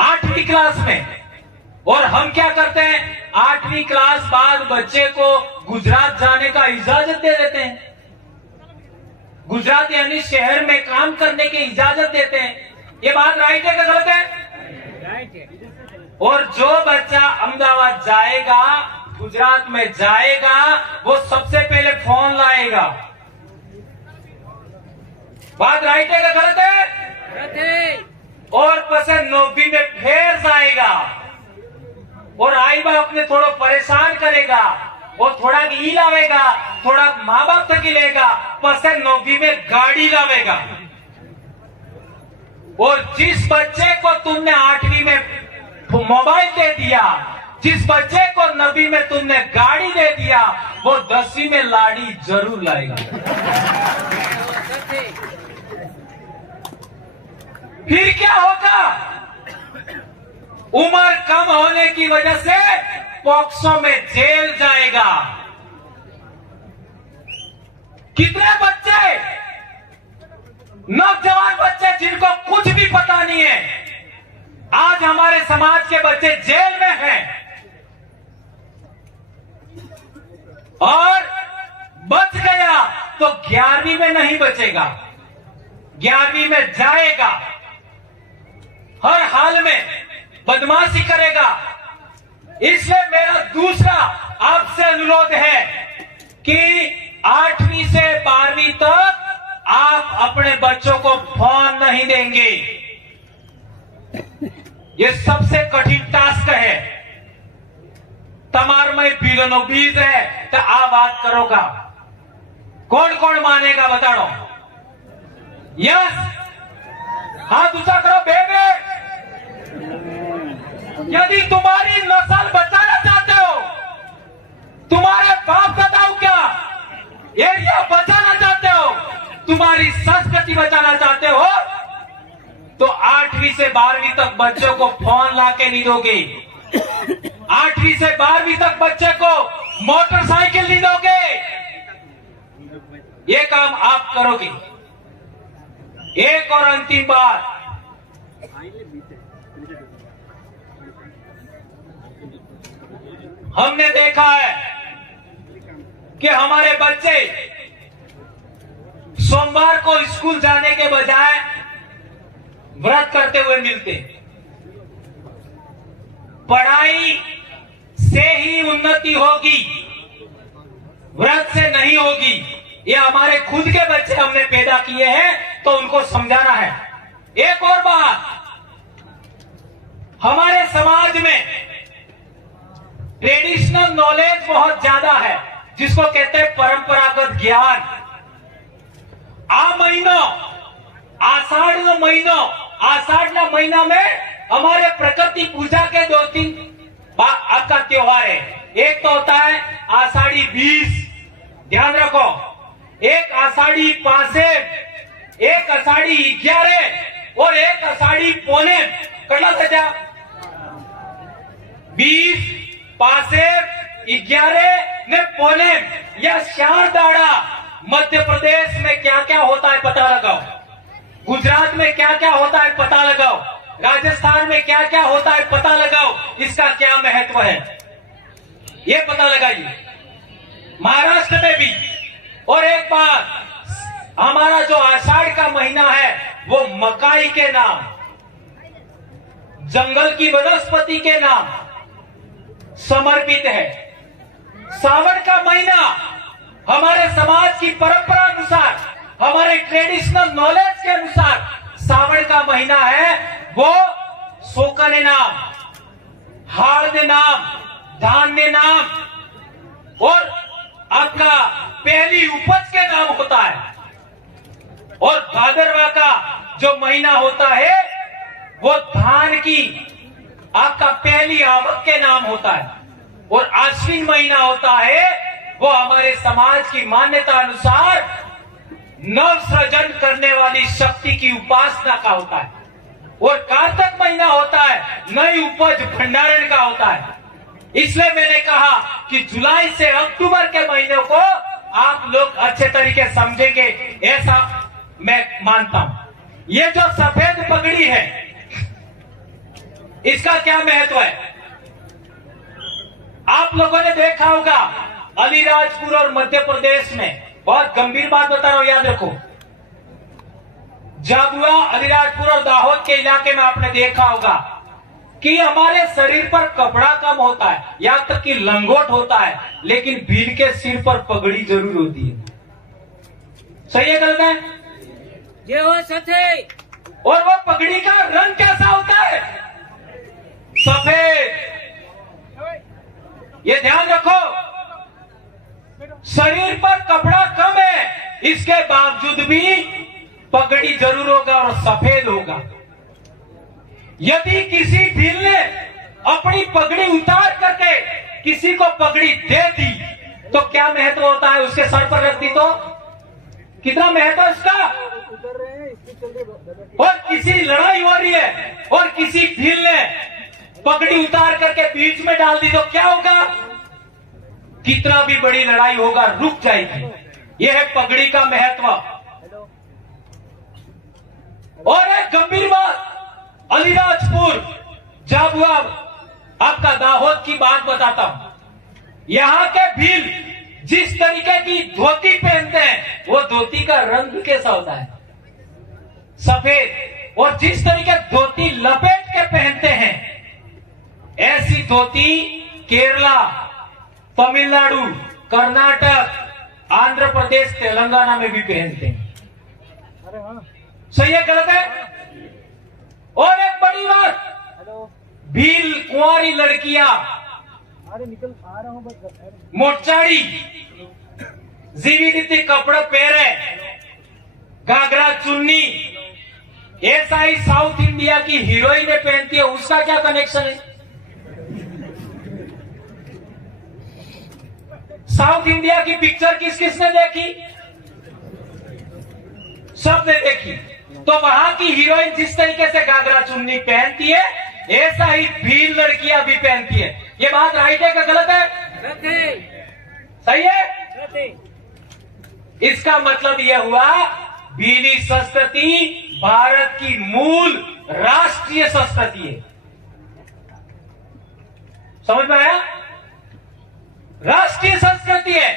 8वीं क्लास में। और हम क्या करते हैं, 8वीं क्लास बाद बच्चे को गुजरात जाने का इजाजत दे देते हैं। गुजरात यानी शहर में काम करने की इजाजत देते हैं। ये बात राइट है कि गलत है? राइट है। और जो बच्चा अहमदाबाद जाएगा, गुजरात में जाएगा, वो सबसे पहले फोन लाएगा। बात राइट है कि गलत है? गलत है। और पसंद 9वीं में फिर जाएगा और आई बाप ने थोड़ा परेशान करेगा और थोड़ा ई लावेगा, थोड़ा माँ बाप तक ही लेगा, पसंद 9वीं में गाड़ी लावेगा। और जिस बच्चे को तुमने 8वीं में मोबाइल दे दिया, जिस बच्चे को 9वीं में तुमने गाड़ी दे दिया, वो 10वीं में लाड़ी जरूर लाएगा। फिर क्या होगा? उम्र कम होने की वजह से पॉक्सो में जेल जाएगा। कितने बच्चे, नौजवान बच्चे जिनको कुछ भी पता नहीं है, आज हमारे समाज के बच्चे जेल में हैं। और बच गया तो 11वीं में नहीं बचेगा, 11वीं में जाएगा, हर हाल में बदमाशी करेगा। इसलिए मेरा दूसरा आपसे अनुरोध है कि 8वीं से 12वीं तक आप अपने बच्चों को फोन नहीं देंगे। ये सबसे कठिन टास्क है। तमार में पीरनो बीज है तो आ बात करोगा, कौन कौन मानेगा बताओ? यस, हाथ ऊंचा करो बेबे। यदि तुम्हारी नस्ल बचाना चाहते हो, तुम्हारे बाप दादाओं क्या एरिया बचाना चाहते हो, तुम्हारी संस्कृति बचाना चाहते हो, तो 8वीं से 12वीं तक बच्चों को फोन लाके नहीं दोगे। 8वीं से 12वीं तक बच्चे को मोटरसाइकिल नहीं दोगे। ये काम आप करोगे। एक और अंतिम बात, हमने देखा है कि हमारे बच्चे सोमवार को स्कूल जाने के बजाय व्रत करते हुए मिलते। पढ़ाई से ही उन्नति होगी, व्रत से नहीं होगी। ये हमारे खुद के बच्चे हमने पैदा किए हैं, तो उनको समझाना है। एक और बात, हमारे समाज में ट्रेडिशनल नॉलेज बहुत ज्यादा है, जिसको कहते हैं परंपरागत ज्ञान। आ महीनो, आषाढ़ नो महीनो, आषाढ़ ना महीना में हमारे प्रकृति पूजा के 2-3 आपका त्योहार है। एक तो होता है आषाढ़ी 20, ध्यान रखो, एक आषाढ़ी 5, एक आषाढ़ी 11 और एक आषाढ़ी पौने। करना सचा 20, 5, 11 ने पौने या शारदाड़ा। मध्य प्रदेश में क्या क्या होता है पता लगाओ, गुजरात में क्या क्या होता है पता लगाओ, राजस्थान में क्या क्या होता है पता लगाओ, इसका क्या महत्व है ये पता लगाइए। महाराष्ट्र में भी। और एक बात, हमारा जो आषाढ़ का महीना है वो मकाई के नाम, जंगल की वनस्पति के नाम समर्पित है। सावन का महीना हमारे समाज की परंपरा अनुसार, हमारे ट्रेडिशनल नॉलेज के अनुसार सावन का महीना है, वो सोकने नाम, हाड़ नाम, धान्य नाम और आपका पहली उपज के नाम होता है। और भादरवा का जो महीना होता है वो धान की आपका पहली आवक के नाम होता है। और आश्विन महीना होता है वो हमारे समाज की मान्यता अनुसार नव सृजन करने वाली शक्ति की उपासना का होता है। और कार्तिक महीना होता है नई उपज भंडारण का होता है। इसलिए मैंने कहा कि जुलाई से अक्टूबर के महीने को आप लोग अच्छे तरीके समझेंगे, ऐसा मैं मानता हूं। ये जो सफेद पगड़ी है इसका क्या महत्व है? आप लोगों ने देखा होगा अलीराजपुर और मध्य प्रदेश में, बहुत गंभीर बात बता रहा हूं, याद रखो। झाबुआ, अलीराजपुर और दाहोद के इलाके में आपने देखा होगा कि हमारे शरीर पर कपड़ा कम होता है, यहां तक कि लंगोट होता है, लेकिन भील के सिर पर पगड़ी जरूर होती है। सही है गलत है? ये हो सचे। और वो पगड़ी का रंग कैसा होता है? सफेद। ये ध्यान रखो, शरीर पर कपड़ा कम है, इसके बावजूद भी पगड़ी जरूर होगा और सफेद होगा। यदि किसी भील ने अपनी पगड़ी उतार करके किसी को पगड़ी दे दी तो क्या महत्व होता है? उसके सर पर रख दी तो कितना महत्व है उसका? और किसी लड़ाई हो रही है और किसी भील ने पगड़ी उतार करके बीच में डाल दी तो क्या होगा? कितना भी बड़ी लड़ाई होगा रुक जाएगी। यह है पगड़ी का महत्व। और एक गंभीर बात, अलीराजपुर, झाबुआ, आपका दाहोद की बात बताता हूं। यहां के भील जिस तरीके की धोती पहनते हैं वो धोती का रंग कैसा होता है? सफेद। और जिस तरीके धोती लपेट के पहनते हैं, ऐसी धोती केरला, तमिलनाडु, कर्नाटक, आंध्र प्रदेश, तेलंगाना में भी पहनते हैं। सही है गलत है? और एक बड़ी बात, भील कुंवारी लड़कियां मोटचाड़ी जीवी रीति कपड़े पहने, घाघरा चुन्नी, ऐसा ही साउथ इंडिया की हीरोइनें पहनती है। उसका क्या कनेक्शन है? साउथ इंडिया की पिक्चर किस किसने देखी? सबने देखी। तो वहां की हीरोइन जिस तरीके से घाघरा चुन्नी पहनती है, ऐसा ही भील लड़कियां भी पहनती है। ये बात राइट है क्या गलत है? सही है? इसका मतलब यह हुआ भीली संस्कृति भारत की मूल राष्ट्रीय संस्कृति है। समझ में आया? राष्ट्रीय संस्कृति है।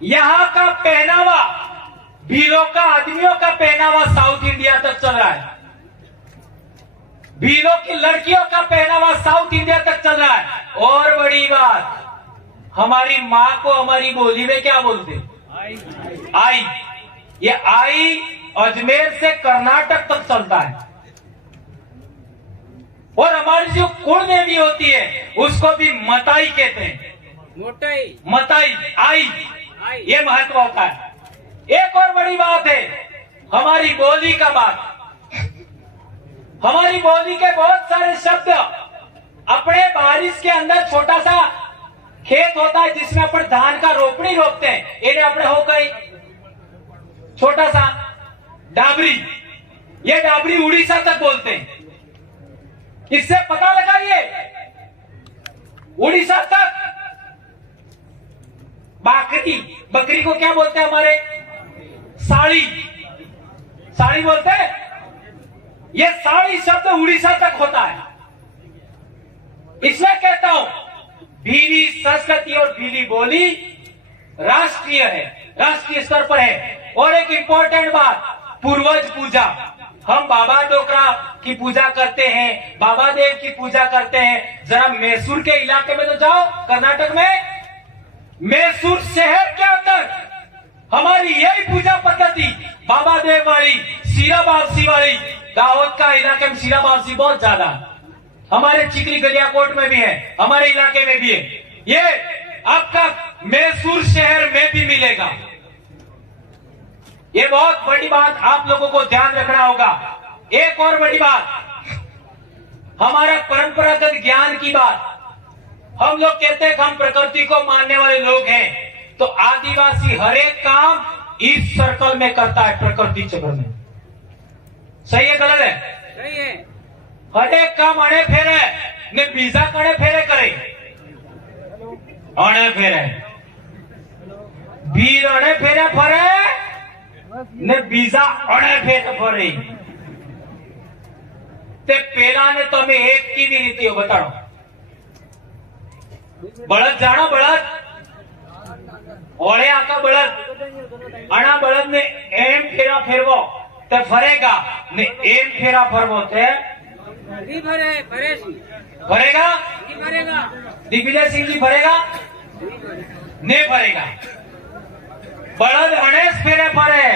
यहां का पहनावा, भीलों का, आदमियों का पहनावा साउथ इंडिया तक चल रहा है। भीलों की लड़कियों का पहनावा साउथ इंडिया तक चल रहा है। और बड़ी बात, हमारी मां को हमारी बोली में क्या बोलते? आई। ये आई अजमेर से कर्नाटक तक चलता है। और हमारी जो कुल देवी होती है उसको भी मताई कहते हैं। मोटाई, मताई, आई, ये महत्व होता है। एक और बड़ी बात है हमारी बोली का बात। हमारी बोली के बहुत सारे शब्द, अपने बारिश के अंदर छोटा सा खेत होता है जिसमें अपन धान का रोपड़ी रोपते हैं, इन्हें अपने हो गई छोटा सा डाबरी। ये डाबरी उड़ीसा तक बोलते हैं। इससे पता लगा ये उड़ीसा तक। बकरी, बकरी को क्या बोलते हैं हमारे? साड़ी, साड़ी बोलते हैं। ये साड़ी शब्द उड़ीसा तक होता है। इसमें कहता हूं भीली संस्कृति और भीली बोली राष्ट्रीय है, राष्ट्रीय स्तर पर है। और एक इंपॉर्टेंट बात, पूर्वज पूजा। हम बाबा डोकरा की पूजा करते हैं, बाबा देव की पूजा करते हैं। जरा मैसूर के इलाके में तो जाओ, कर्नाटक में मैसूर शहर के अंदर हमारी यही पूजा पद्धति बाबा देव वाली, सीरा बावसी वाली। दाहोद का इलाके में सीरा बावसी बहुत ज्यादा, हमारे चिकली गलियाकोट में भी है, हमारे इलाके में भी है। ये आपका मैसूर शहर में भी मिलेगा। ये बहुत बड़ी बात आप लोगों को ध्यान रखना होगा। एक और बड़ी बात, हमारा परंपरागत ज्ञान की बात। हम लोग कहते हैं कि हम प्रकृति को मानने वाले लोग हैं, तो आदिवासी हर एक काम इस सर्कल में करता है, प्रकृति चक्र में। सही है गलत है? सही है। हर एक काम अणे फेरे ने बीजा कणे फेरे करे, अणे फेरे बीर अणे फेरे फरे ने बीजा अणे फेरे फरे। તે પેલાને તમે એક કેવી રીતે બતાડો. બળદ જાણો? બળદ ઓળે આખા બળદ, આના બળદ ને એમ ફેરા ફેરવો તે ફરેગા ને એમ ફેરા ફરવો તે नहीं भरे भरेगी ફરેગા. नहीं भरेगा દિગ્વિજય સિંહજી ફરેગા ને ફરેગા. બળદ હણેશ ફેરે ફરે